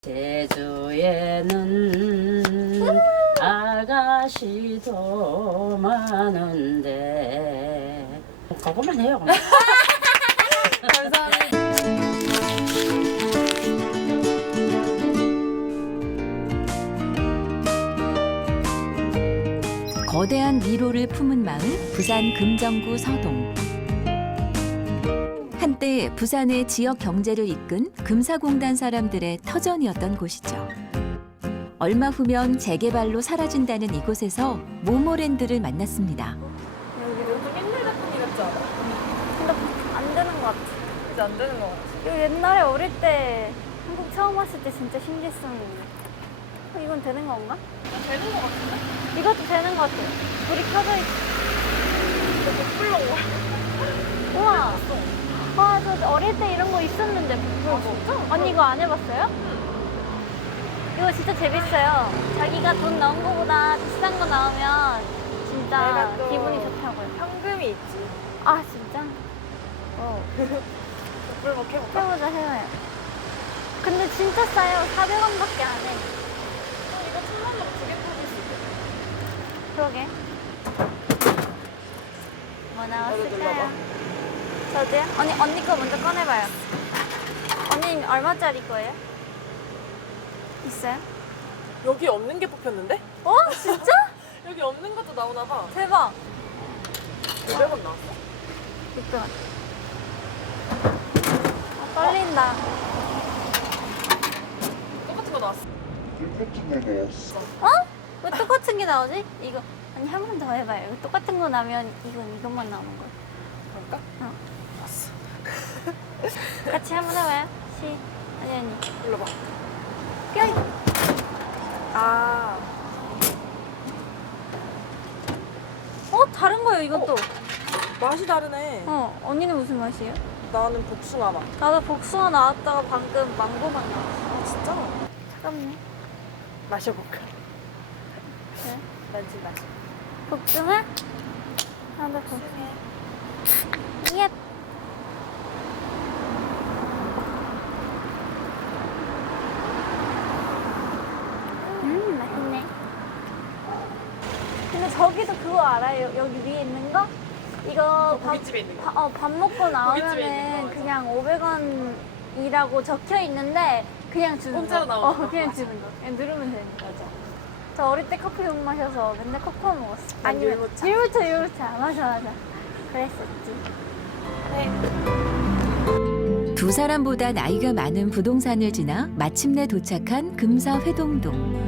제주에는 아가씨도 많은데 그거만 해요. 감사합니다. 거대한 미로를 품은 마을 부산 금정구 서동. 한때 부산의 지역 경제를 이끈 금사공단 사람들의 터전이었던 곳이죠. 얼마 후면 재개발로 사라진다는 이곳에서 모모랜드를 만났습니다. 여기도 좀 옛날 작품이 같지 않아? 근데 안 되는 것 같아. 이제 안 되는 거 같아. 이거 옛날에 어릴 때 한국 처음 왔을 때 진짜 신기했었는데. 이건 되는 건가? 되는 거 같은데? 이것도 되는 것 같아. 불이 켜져 있어. 이렇게 불러. 우와. 와, 저 어릴 때 이런 거 있었는데 불고. 진짜? 언니 이거 안 해봤어요? 이거 진짜 재밌어요. 자기가 돈 넣은 거보다 비싼 거 나오면 진짜 내가 또 기분이 좋다고요. 현금이 있지. 아 진짜? 불목 해볼까? 해보자 해봐요. 근데 진짜 싸요. 400원밖에 안 해. 이거 1000원 막 2개 뽑을 수 있겠다. 그러게. 뭐 눌러봐. 나왔을까요? 저도요? 언니 거 먼저 꺼내봐요. 언니 얼마짜리 거예요? 있어요? 여기 없는 게 뽑혔는데? 어? 진짜? 여기 없는 것도 나오나 봐. 대박. 500원 나왔어. 600원. 떨린다. 똑같은 거 나왔어. 어? 왜 똑같은 게 나오지? 이거 아니 한 번 더 해봐요. 이거 똑같은 거 나면 이것만 나오는 거야. 그럴까? 어. 알았어. 같이 한 번 해봐요. 아니. 불러봐. 뿅. 아. 다른 거예요 이것도. 맛이 다르네. 언니는 무슨 맛이에요? 나는 복숭아 맛. 나도 복숭아 나왔다가 방금 망고 맛 나왔어. 아, 진짜? 차갑네. 마셔볼까? 네. 난지 마셔. 복숭아? 하나 복숭아. 예. 맛있네. 근데 저기도 그거 알아요? 여기 위에 있는 거? 이거 고깃집에 있는 거. 밥 먹고 고깃집에 있는 나오면은 거, 그냥 500원이라고 적혀 있는데 그냥 주는 공짜로 거. 나오는 거. 그냥 맞아. 주는 거. 그냥 누르면 되는 거. 맞아. 저 어릴 때 커피 못 마셔서 맨날 코코아 먹었어. 난 율무차. 율무차. 맞아. 그랬었지. 두 사람보다 나이가 많은 부동산을 지나 마침내 도착한 금사회동동.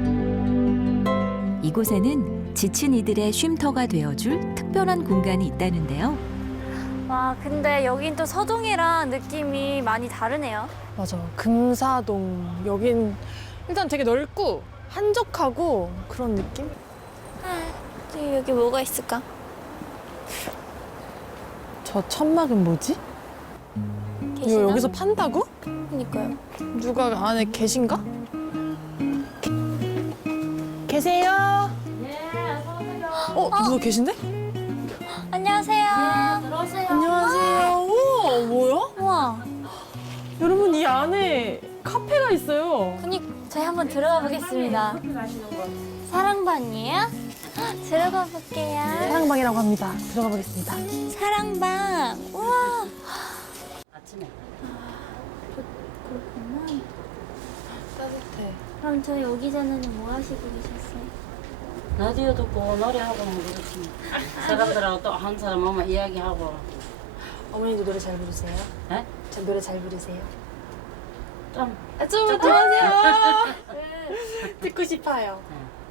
이곳에는 지친 이들의 쉼터가 되어줄 특별한 공간이 있다는데요. 와, 근데 여긴 또 서동이랑 느낌이 많이 다르네요. 맞아. 금사동. 여긴 일단 되게 넓고 한적하고 그런 느낌? 여기 뭐가 있을까? 저 천막은 뭐지? 이거 여기서 판다고? 그니까요. 누가 안에 계신가? 계세요? 네, 어서오세요. 누가 계신데? 안녕하세요. 들어오세요. 안녕하세요. 우와, 뭐야? 우와. 여러분, 이 안에 카페가 있어요. 저희 한번 들어가 보겠습니다. 사랑방이에요? 들어가 볼게요. 사랑방이라고 합니다. 들어가 보겠습니다. 사랑방. 우와. 아침에 그렇구나. 따뜻해. 그럼 저 여기 전에는 뭐 하시고 계셨어요? 라디오 듣고 노래하고 뭐 그렇지. 사람들하고 또 한 사람 오면 이야기하고. 어머니도 노래 잘 부르세요? 에? 저 노래 잘 부르세요? 좀 좀 좋아하세요. 듣고 싶어요.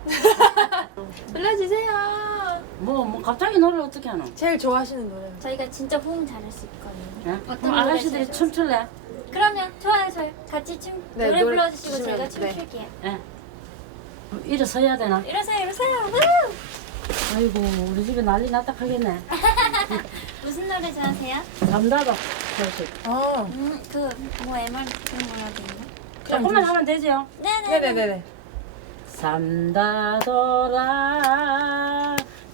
불러주세요. 뭐 갑자기 노래 어떻게 하노? 제일 좋아하시는 노래. 저희가 진짜 호응 잘할 수 있거든요. 예? 어떤 그럼 노래 아가씨들이 제일 춤출래? 그러면 좋아요. 같이 네, 노래 노래 불러주시고 주시면, 제가 네. 춤출게요. 예. 일어서야 되나? 이러세요. 아이고 우리 집에 난리 났다 하겠네. 무슨 노래 좋아하세요? 잠다도 그렇지. 뭐 MR 그런 거라도 있나? 조금만 하면 되죠? 네네네네. 삼다돌아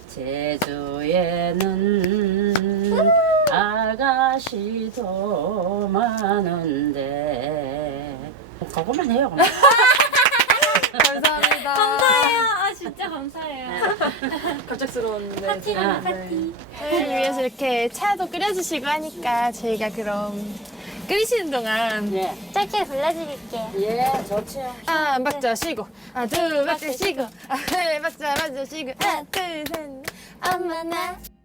제주에는 아가씨도 많은데 그거만 해요. 그럼. 감사합니다. 감사해요. 아 진짜 감사해요. 갑작스러운데. 파티는 파티. 저희를 위해서 이렇게 차도 끓여주시고 하니까 저희가 그럼 끓이시는 동안 예. 짧게 불러드릴게요. 예, 좋지요. 한 박자 쉬고 두 박자 쉬고 세 박자 맞아 쉬고 하나 둘 셋 엄마 나